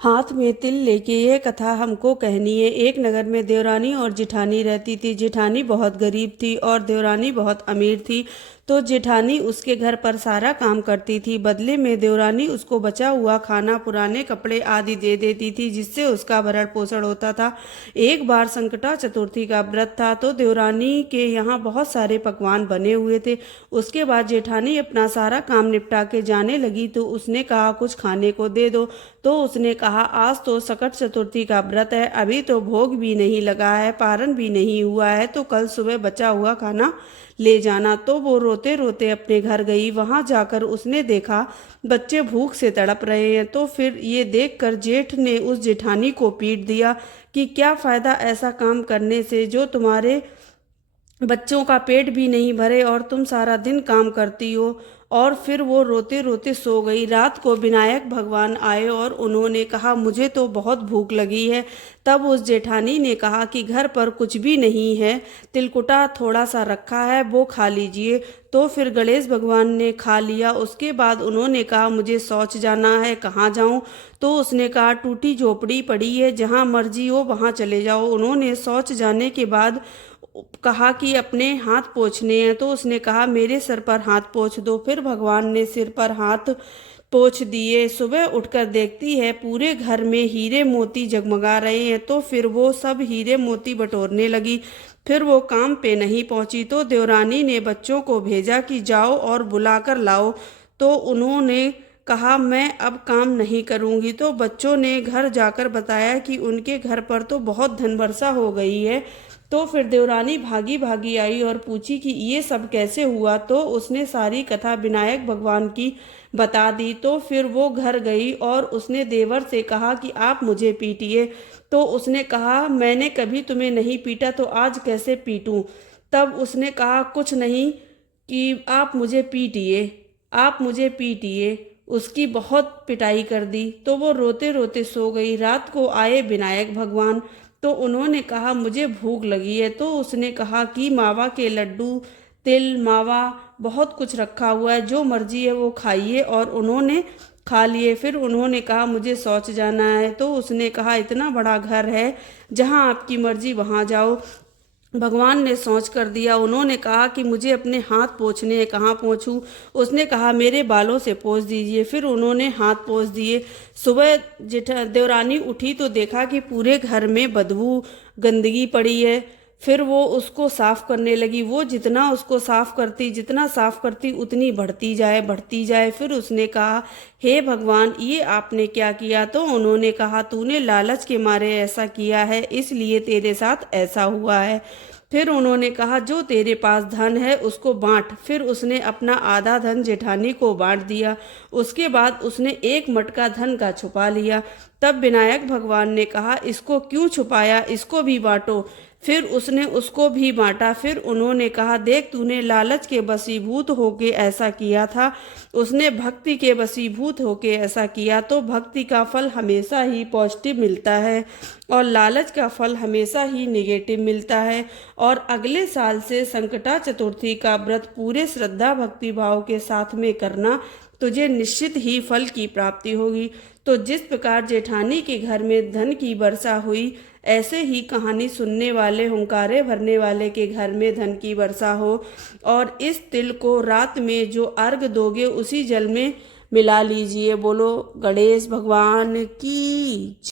हाथ में तिल लेके ये कथा हमको कहनी है। एक नगर में देवरानी और जेठानी रहती थी। जेठानी बहुत गरीब थी और देवरानी बहुत अमीर थी। तो जेठानी उसके घर पर सारा काम करती थी। बदले में देवरानी उसको बचा हुआ खाना, पुराने कपड़े आदि दे देती थी, जिससे उसका भरण पोषण होता था। एक बार संकटा चतुर्थी का व्रत था, तो देवरानी के यहाँ बहुत सारे पकवान बने हुए थे। उसके बाद जेठानी अपना सारा काम निपटा के जाने लगी, तो उसने कहा कुछ खाने को दे दो। तो उसने कहा आज तो संकट चतुर्थी का व्रत है, अभी तो भोग भी नहीं लगा है, पारण भी नहीं हुआ है, तो कल सुबह बचा हुआ खाना ले जाना। तो वो रोते रोते अपने घर गई। वहां जाकर उसने देखा बच्चे भूख से तड़प रहे हैं। तो फिर ये देखकर जेठ ने उस जेठानी को पीट दिया कि क्या फायदा ऐसा काम करने से जो तुम्हारे बच्चों का पेट भी नहीं भरे और तुम सारा दिन काम करती हो। और फिर वो रोते रोते सो गई। रात को विनायक भगवान आए और उन्होंने कहा मुझे तो बहुत भूख लगी है। तब उस जेठानी ने कहा कि घर पर कुछ भी नहीं है, तिलकुटा थोड़ा सा रखा है, वो खा लीजिए। तो फिर गणेश भगवान ने खा लिया। उसके बाद उन्होंने कहा मुझे शौच जाना है, कहाँ जाऊं? तो उसने कहा टूटी झोपड़ी पड़ी है, जहां मर्जी हो वहां चले जाओ। उन्होंने शौच जाने के बाद कहा कि अपने हाथ पोंछने हैं। तो उसने कहा मेरे सिर पर हाथ पोंछ दो। फिर भगवान ने सिर पर हाथ पोंछ दिए। सुबह उठकर देखती है पूरे घर में हीरे मोती जगमगा रहे हैं। तो फिर वो सब हीरे मोती बटोरने लगी। फिर वो काम पे नहीं पहुंची, तो देवरानी ने बच्चों को भेजा कि जाओ और बुला कर लाओ। तो उन्होंने कहा मैं अब काम नहीं करूंगी। तो बच्चों ने घर जाकर बताया कि उनके घर पर तो बहुत धन वर्षा हो गई है। तो फिर देवरानी भागी भागी आई और पूछी कि ये सब कैसे हुआ। तो उसने सारी कथा विनायक भगवान की बता दी। तो फिर वो घर गई और उसने देवर से कहा कि आप मुझे पीटिए। तो उसने कहा मैंने कभी तुम्हें नहीं पीटा, तो आज कैसे पीटूं? तब उसने कहा कुछ नहीं कि आप मुझे पीटिए, आप मुझे पीटिए। उसकी बहुत पिटाई कर दी। तो वो रोते रोते सो गई। रात को आए विनायक भगवान, तो उन्होंने कहा मुझे भूख लगी है। तो उसने कहा कि मावा के लड्डू, तिल, मावा, बहुत कुछ रखा हुआ है, जो मर्जी है वो खाइए। और उन्होंने खा लिए। फिर उन्होंने कहा मुझे शौच जाना है। तो उसने कहा इतना बड़ा घर है, जहां आपकी मर्जी वहां जाओ। भगवान ने सोच कर दिया। उन्होंने कहा कि मुझे अपने हाथ पोंछने हैं, कहाँ पोंछूं? उसने कहा मेरे बालों से पोंछ दीजिए। फिर उन्होंने हाथ पोंछ दिए। सुबह जेठा देवरानी उठी तो देखा कि पूरे घर में बदबू, गंदगी पड़ी है। फिर वो उसको साफ करने लगी। वो जितना उसको साफ करती, जितना साफ करती, उतनी बढ़ती जाए, बढ़ती जाए। फिर उसने कहा हे भगवान, ये आपने क्या किया? तो उन्होंने कहा तूने लालच के मारे ऐसा किया है, इसलिए तेरे साथ ऐसा हुआ है। फिर उन्होंने कहा जो तेरे पास धन है उसको बांट। फिर उसने अपना आधा धन जेठानी को बांट दिया। उसके बाद उसने एक मटका धन का छुपा लिया। तब विनायक भगवान ने कहा इसको क्यों छुपाया, इसको भी बांटो। फिर उसने उसको भी बांटा। फिर उन्होंने कहा देख तूने लालच के वशीभूत होके ऐसा किया था, उसने भक्ति के वशीभूत होके ऐसा किया। तो भक्ति का फल हमेशा ही पॉजिटिव मिलता है और लालच का फल हमेशा ही नेगेटिव मिलता है। और अगले साल से संकटा चतुर्थी का व्रत पूरे श्रद्धा भक्ति भाव के साथ में करना, तुझे निश्चित ही फल की प्राप्ति होगी। तो जिस प्रकार जेठानी के घर में धन की वर्षा हुई, ऐसे ही कहानी सुनने वाले, हुंकारे भरने वाले के घर में धन की वर्षा हो। और इस तिल को रात में जो अर्घ दोगे उसी जल में मिला लीजिए। बोलो गणेश भगवान की।